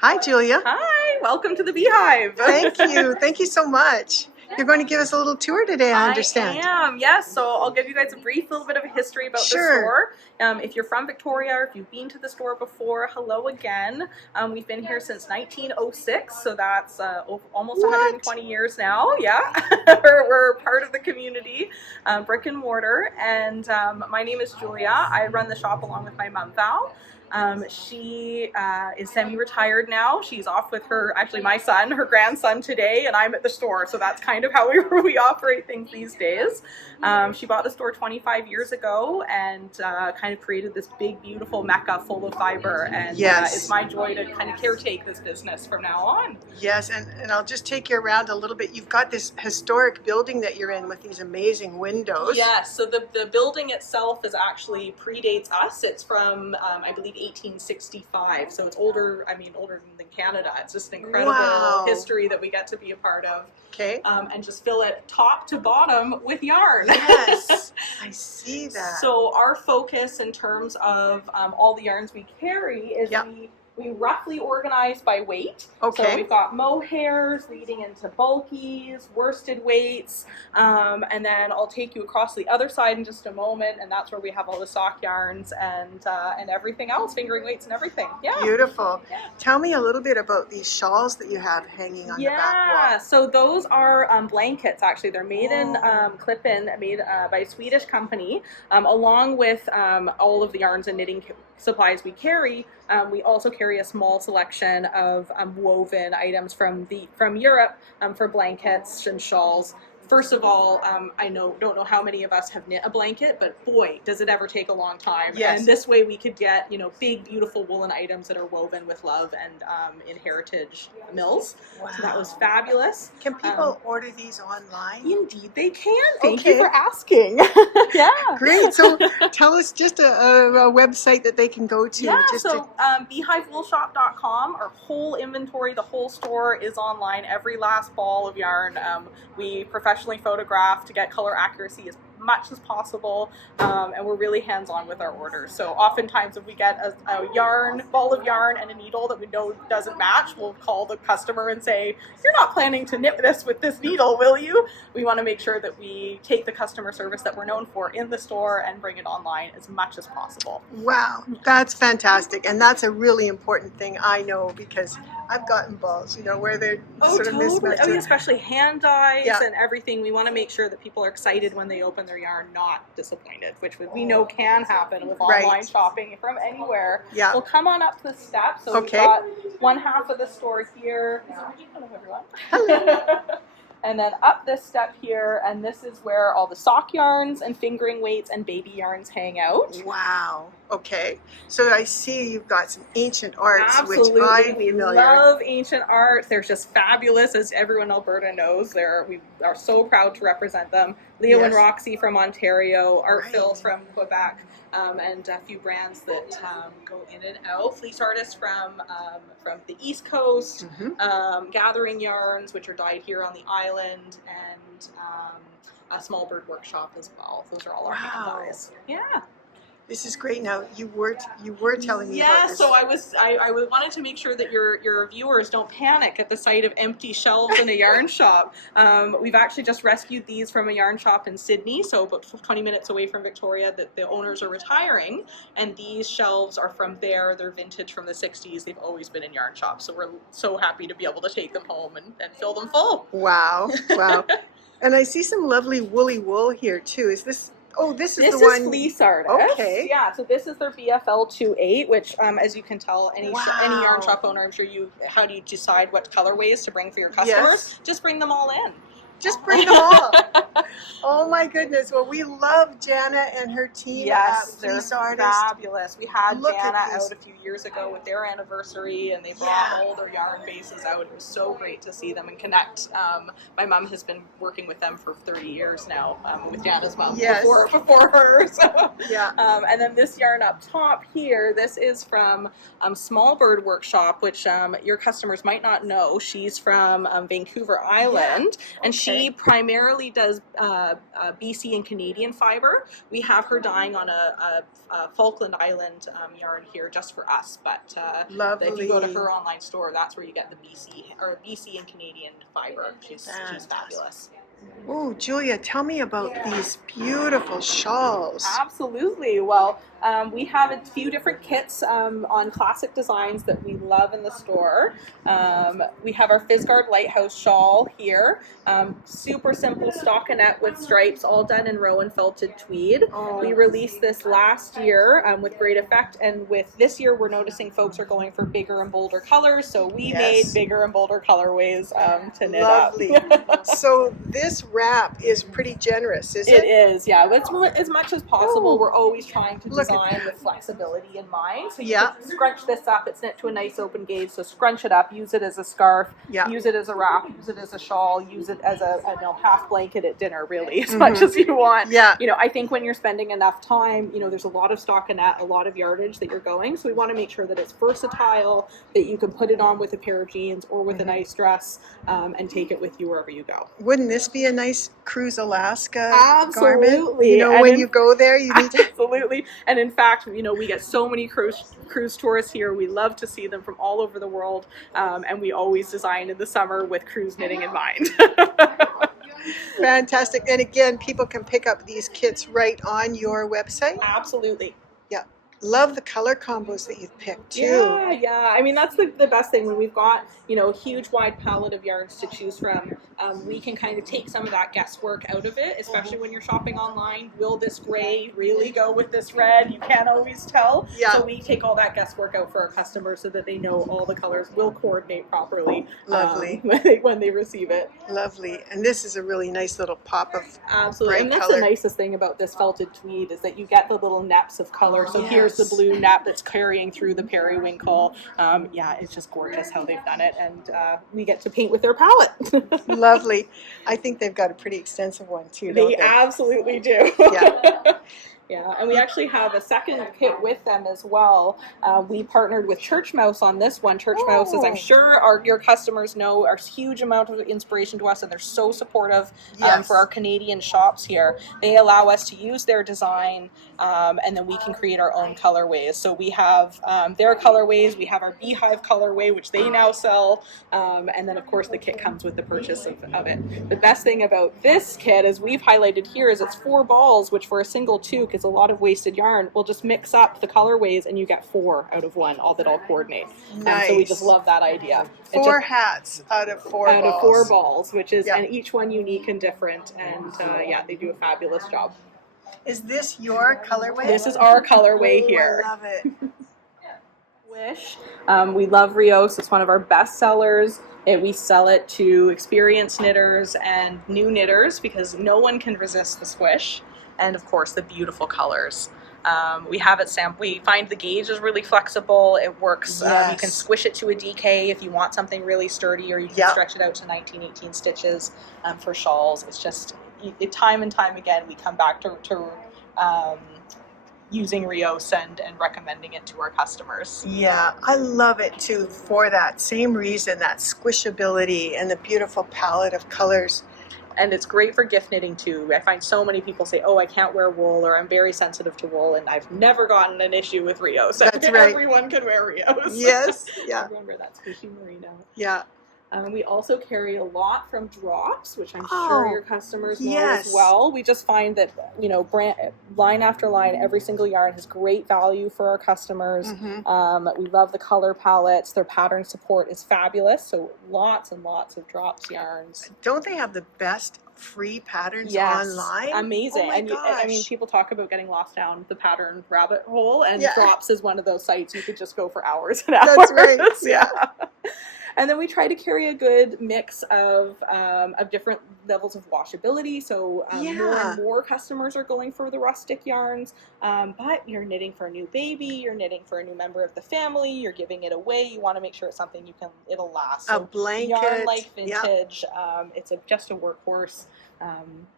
Hi, Julia. Hi, welcome to the Beehive. Thank you. Thank you so much. You're going to give us a little tour today, I understand. I am, yes. So I'll give you guys a brief little bit of a history about the store. If you're from Victoria or if you've been to the store before, hello again. We've been here since 1906, so that's almost 120 years now. Yeah, we're part of the community, brick and mortar. And my name is Julia. I run the shop along with my mom, Val. She is semi-retired now. She's off with my son, her grandson today, and I'm at the store. So that's kind of how we operate things these days. She bought the store 25 years ago and kind of created this big, beautiful mecca full of fiber. And it's my joy to kind of caretake this business from now on. Yes, and I'll just take you around a little bit. You've got this historic building that you're in with these amazing windows. Yes, so the building itself is actually predates us. It's from, I believe, 1865, so it's older than Canada. It's just an incredible history that we get to be a part of. Okay. And just fill it top to bottom with yarn. Yes, I see that. So our focus in terms of all the yarns we carry is we roughly organize by weight. Okay. So we've got mohairs leading into bulkies, worsted weights, and then I'll take you across the other side in just a moment, and that's where we have all the sock yarns and everything else, fingering weights and everything. Yeah. Beautiful. Yeah. Tell me a little bit about these shawls that you have hanging on the back wall. Yeah, so those are blankets, actually. They're made in Klippan, made by a Swedish company, along with all of the yarns and knitting supplies we carry. We also carry a small selection of woven items from Europe for blankets and shawls. First of all, I don't know how many of us have knit a blanket, but boy, does it ever take a long time. Yes. And this way we could get, big, beautiful woolen items that are woven with love and in heritage mills. Wow. So that was fabulous. Can people order these online? Indeed they can. Thank you for asking. Yeah. Great. So tell us just a website that they can go to. Yeah, beehivewoolshop.com. Our whole inventory, the whole store is online. Every last ball of yarn we professionally photograph to get color accuracy as much as possible, and we're really hands-on with our orders. So oftentimes if we get a ball of yarn and a needle that we know doesn't match, we'll call the customer and say, you're not planning to knit this with this needle, will you? We want to make sure that we take the customer service that we're known for in the store and bring it online as much as possible. Wow, that's fantastic. And that's a really important thing, I know, because I've gotten balls, where they're sort of mismatched. Oh, especially hand dyes and everything. We want to make sure that people are excited when they open their yarn, not disappointed, which we know can happen with online shopping from anywhere. Yeah. We'll come on up to the steps. So we've got one half of the store here. Hello, everyone. Hello. And then up this step here, and this is where all the sock yarns and fingering weights and baby yarns hang out. Wow. Okay. So I see you've got some ancient arts, Absolutely. Which I'm we familiar. love ancient art. They're just fabulous, as everyone in Alberta knows. We are so proud to represent them. Leo and Roxy from Ontario, Art Phil from Quebec, and a few brands that go in and out. Fleece artists from the East Coast, Gathering Yarns, which are dyed here on the island, and a Small Bird Workshop as well. Those are all our hand dyes. Yeah. This is great. Now you were telling me about this. So I wanted to make sure that your viewers don't panic at the sight of empty shelves in a yarn shop. We've actually just rescued these from a yarn shop in Sydney, so about 20 minutes away from Victoria, that the owners are retiring, and these shelves are from there. They're vintage from the 60s. They've always been in yarn shops, so we're so happy to be able to take them home and fill them full. Wow. Wow. And I see some lovely woolly wool here too. Is this... Oh, this is the one. This is Fleece Artist. Okay. Yeah, so this is their BFL 28, which, as you can tell, any yarn shop owner, I'm sure how do you decide what colorways to bring for your customers? Yes. Just bring them all in. Just bring them all. Oh my goodness. Well, we love Jana and her team at Fleece Artist. Fabulous. We had Jana out a few years ago with their anniversary, and they brought all their yarn bases out. It was so great to see them and connect. My mom has been working with them for 30 years now, with Jana's mom before her. So. Yeah. And then this yarn up top here, this is from Small Bird Workshop, which your customers might not know. She's from Vancouver Island, and she She primarily does BC and Canadian fiber. We have her dyeing on a Falkland Island yarn here just for us, but if you go to her online store, that's where you get the BC and Canadian fiber. She's fabulous. Oh, Julia, tell me about these beautiful shawls. Absolutely. Well, we have a few different kits on classic designs that we love in the store. We have our Fizgard Lighthouse shawl here. Super simple stockinette with stripes, all done in Rowan felted tweed. We released this last year with great effect, and with this year we're noticing folks are going for bigger and bolder colors, so we made bigger and bolder colorways to knit up. So this wrap is pretty generous, is it? It is, yeah. As much as possible, we're always trying to design with flexibility in mind. So you can scrunch this up. It's knit to a nice open gauge, so scrunch it up, use it as a scarf, use it as a wrap, use it as a shawl, use it as a half blanket at dinner, really, as much as you want. Yeah. You know, I think when you're spending enough time, you know, there's a lot of stockinette, a lot of yardage that you're going, so we want to make sure that it's versatile, that you can put it on with a pair of jeans or with a nice dress and take it with you wherever you go. Wouldn't this be a nice Cruise Alaska Absolutely. garment? You know, and when you go there, you need to... Absolutely. And in fact, you know, we get so many cruise tourists here. We love to see them from all over the world, and we always design in the summer with cruise knitting in mind. Fantastic. And again, people can pick up these kits right on your website? Absolutely. Yeah. Love the color combos that you've picked too. Yeah. I mean, that's the best thing when we've got, you know, a huge wide palette of yarns to choose from. We can kind of take some of that guesswork out of it, especially when you're shopping online. Will this gray really go with this red? You can't always tell. Yeah. So we take all that guesswork out for our customers so that they know all the colors will coordinate properly. Lovely. When they receive it. Lovely. And this is a really nice little pop of Absolutely. And that's color. the nicest thing about this felted tweed is that you get the little neps of color. So here's the blue nap that's carrying through the periwinkle. It's just gorgeous how they've done it, and we get to paint with their palette. Lovely. I think they've got a pretty extensive one too, don't they? They absolutely do. Yeah. Yeah, and we actually have a second kit with them as well. We partnered with Church Mouse on this one. Church Mouse, as I'm sure your customers know, are a huge amount of inspiration to us, and they're so supportive for our Canadian shops here. They allow us to use their design, and then we can create our own colorways. So we have their colorways, we have our Beehive colorway, which they now sell, and then of course the kit comes with the purchase of it. The best thing about this kit, as we've highlighted here, is it's 4 balls, which for a single toque is a lot of wasted yarn. We'll just mix up the colorways and you get 4 out of 1, all that all coordinate. Nice. So we just love that idea. 4 hats out of 4 balls. Out of 4 balls, which is, and each one unique and different, and they do a fabulous job. Is this your colorway? This is our colorway here. I love it. Wish. We love Rios. It's one of our best sellers. We sell it to experienced knitters and new knitters because no one can resist the squish. And of course the beautiful colors. We have it we find the gauge is really flexible. It works. You can squish it to a DK if you want something really sturdy, or you can stretch it out to 1918 stitches for shawls. It's just time and time again we come back to using Rios and recommending it to our customers. Yeah, I love it too for that same reason, that squishability and the beautiful palette of colors. And it's great for gift knitting too. I find so many people say, oh, I can't wear wool, or I'm very sensitive to wool, and I've never gotten an issue with Rios. That's right. Everyone can wear Rios. Yes, yeah. Everyone wear that squishy merino. Yeah. We also carry a lot from drops, which I'm sure your customers know as well. We just find that, you know, line after line, every single yarn has great value for our customers. We love the color palettes. Their pattern support is fabulous. So lots and lots of drops yarns. Don't they have the best free patterns online? Amazing. Oh my gosh. I mean, people talk about getting lost down the pattern rabbit hole, and Drops is one of those sites you could just go for hours and hours. That's right. Yeah. And then we try to carry a good mix of different levels of washability. So more and more customers are going for the rustic yarns. But you're knitting for a new baby, you're knitting for a new member of the family, you're giving it away. You want to make sure it's something it'll last. So a blanket. Yarn like vintage. It's just a workhorse.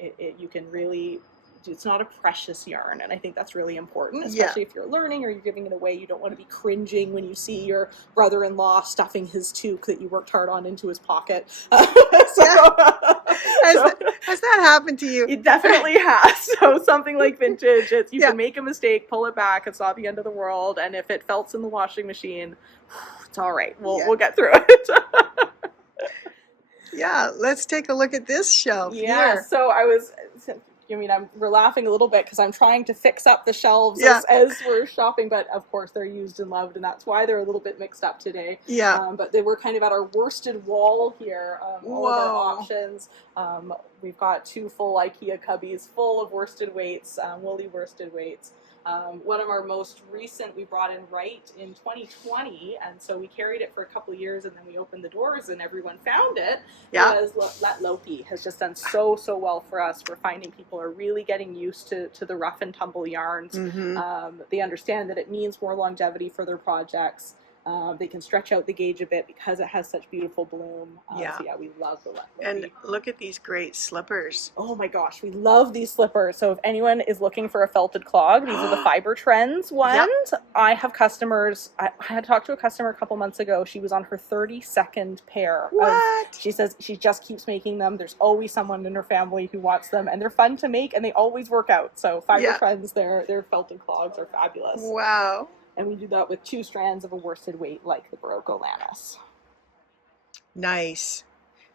You can really it's not a precious yarn, and I think that's really important, especially if you're learning or you're giving it away. You don't want to be cringing when you see your brother-in-law stuffing his toque that you worked hard on into his pocket. Has that happened to you? It definitely has. So something like vintage, you can make a mistake, pull it back. It's not the end of the world, and if it felts in the washing machine, it's all right. We'll get through it. Yeah, let's take a look at this shelf. Yeah, here. So we're laughing a little bit because I'm trying to fix up the shelves as we're shopping, but of course they're used and loved, and that's why they're a little bit mixed up today. Yeah. But they were kind of at our worsted wall here. All of our options. We've got 2 full IKEA cubbies full of worsted weights, woolly worsted weights. One of our most recent we brought in right in 2020, and so we carried it for a couple of years, and then we opened the doors and everyone found it. Because Let Lopi has just done so well for us. We're finding people are really getting used to the rough and tumble yarns. They understand that it means more longevity for their projects. They can stretch out the gauge a bit because it has such beautiful bloom. So we love the Let Lopi. And look at these great slippers. Oh my gosh, we love these slippers. So if anyone is looking for a felted clog, these are the Fiber Trends ones. I have customers, I had talked to a customer a couple months ago. She was on her 32nd pair. What? She says she just keeps making them. There's always someone in her family who wants them, and they're fun to make, and they always work out. So Fiber Trends, their felted clogs are fabulous. Wow. And we do that with 2 strands of a worsted weight like the Berroco Yarns. Nice.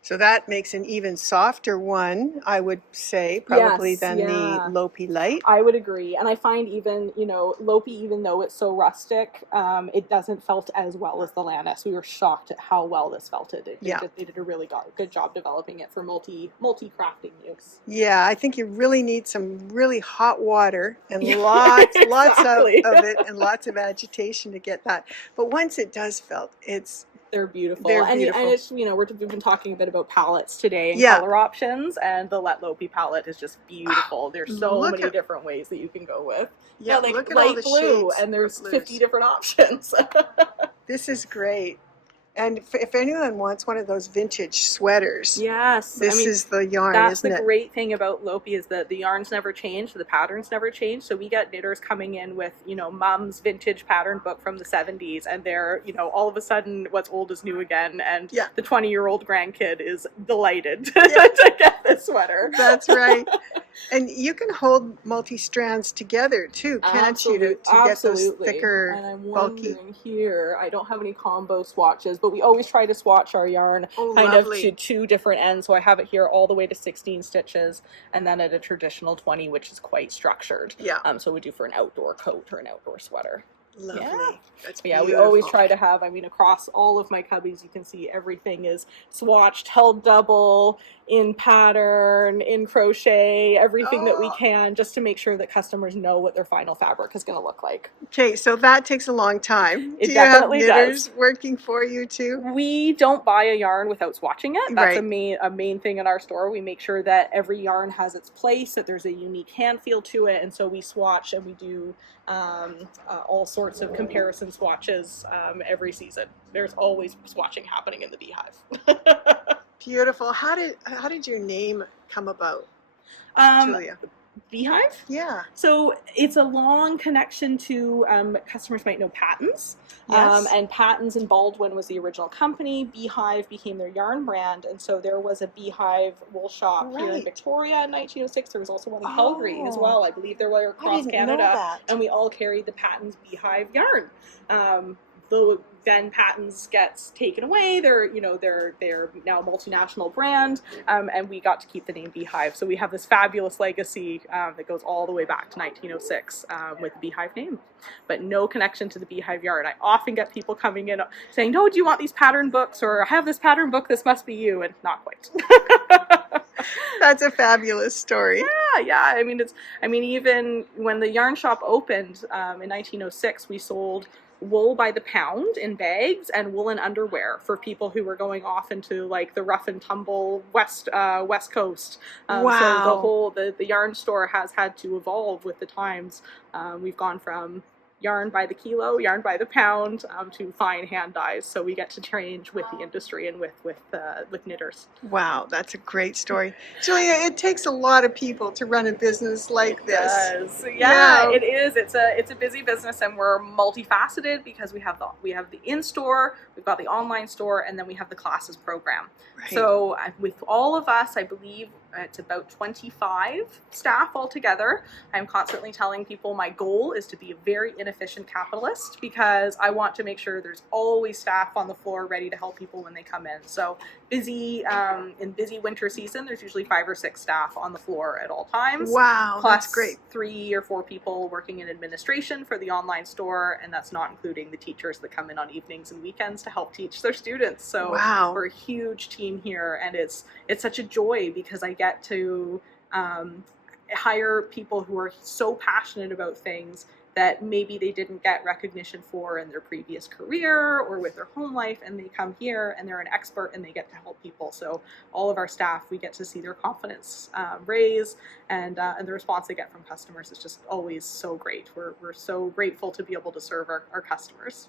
So that makes an even softer one, I would say, probably than the Lopi Light. I would agree. And I find even, Lopi, even though it's so rustic, it doesn't felt as well as the Lannis. We were shocked at how well this felted. They did a really good job developing it for multi-crafting use. Yeah, I think you really need some really hot water and lots of it and lots of agitation to get that. But once it does felt, they're beautiful. And it's, we've been talking a bit about palettes today and color options, and the Let Lopi palette is just beautiful. There's so many different ways that you can go with. Like look at light all the blue, and there's 50 different options. This is great. And if anyone wants one of those vintage sweaters, this is the yarn, that's isn't it? The great thing about Lopi is that the yarns never change, the patterns never change. So we get knitters coming in with, mom's vintage pattern book from the 70s, and they're, all of a sudden what's old is new again, and the 20-year-old grandkid is delighted to get this sweater. That's right. And you can hold multi-strands together too, can't you, to get those thicker, and I'm bulky. Wondering here, I don't have any combo swatches, but we always try to swatch our yarn of to 2 different ends. So I have it here all the way to 16 stitches, and then at a traditional 20, which is quite structured. So we do for an outdoor coat or an outdoor sweater. Lovely. That's beautiful. We always try to have, across all of my cubbies, you can see everything is swatched, held double, in pattern, in crochet, everything that we can, just to make sure that customers know what their final fabric is going to look like. Okay, so that takes a long time. It definitely does. Do you have knitters working for you too? We don't buy a yarn without swatching it. That's a main thing in our store. We make sure that every yarn has its place, that there's a unique hand feel to it, and so we swatch and we do all sorts of comparison swatches every season. There's always swatching happening in the Beehive. Beautiful. How did your name come about, Julia? Beehive? Yeah. So it's a long connection to, customers might know Patton's. And Patton's in Baldwin was the original company. Beehive became their yarn brand. And so there was a Beehive Wool Shop here in Victoria in 1906. There was also one in Calgary as well. I believe there were across Canada. And we all carried the Patton's Beehive yarn. Though then Patton's gets taken away, they're now a multinational brand, and we got to keep the name Beehive. So we have this fabulous legacy that goes all the way back to 1906 with the Beehive name, but no connection to the Beehive yarn. I often get people coming in saying, "No, do you want these pattern books?" or "I have this pattern book. This must be you," and not quite. That's a fabulous story. Yeah. Even when the yarn shop opened in 1906, we sold wool by the pound in bags and woolen underwear for people who were going off into like the rough and tumble west coast. So the yarn store has had to evolve with the times. We've gone from yarn by the kilo, yarn by the pound, to fine hand dyes. So we get to change with the industry and with knitters. Wow, that's a great story. Julia, it takes a lot of people to run a business like this. It does. Yeah, it is. It's a busy business, and we're multifaceted because we have the in-store, we've got the online store, and then we have the classes program. Right. So with all of us, I believe it's about 25 staff altogether. I'm constantly telling people my goal is to be a very inefficient capitalist, because I want to make sure there's always staff on the floor ready to help people when they come in. So busy, in busy winter season, there's usually 5 or 6 staff on the floor at all times. Wow, plus that's great. 3 or 4 people working in administration for the online store, and that's not including the teachers that come in on evenings and weekends to help teach their students. So wow, we're a huge team here, and it's such a joy because I get to hire people who are so passionate about things that maybe they didn't get recognition for in their previous career or with their home life, and they come here and they're an expert and they get to help people. So all of our staff, we get to see their confidence raise, and the response they get from customers is just always so great. We're so grateful to be able to serve our customers.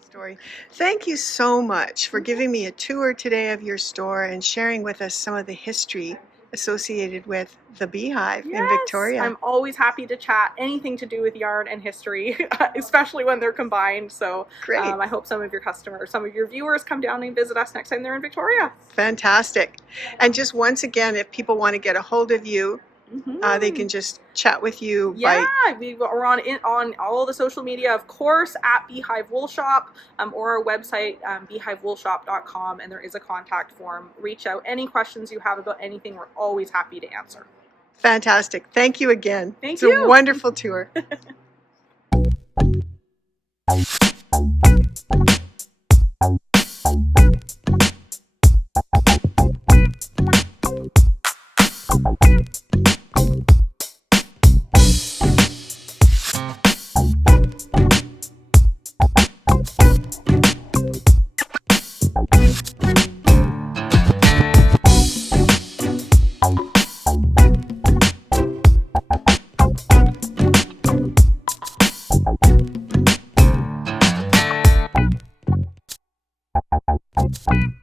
Thank you so much for giving me a tour today of your store and sharing with us some of the history associated with the Beehive in Victoria. I'm always happy to chat anything to do with yarn and history, especially when they're combined. So great. I hope some of your customers, some of your viewers come down and visit us next time they're in Victoria. Fantastic. And just once again, if people want to get a hold of you, they can just chat with you. Yeah, we're on all the social media, of course, at Beehive Wool Shop, or our website, beehivewoolshop.com, and there is a contact form. Reach out. Any questions you have about anything, we're always happy to answer. Fantastic. Thank you again. Thank you. It's a wonderful tour. Thank you.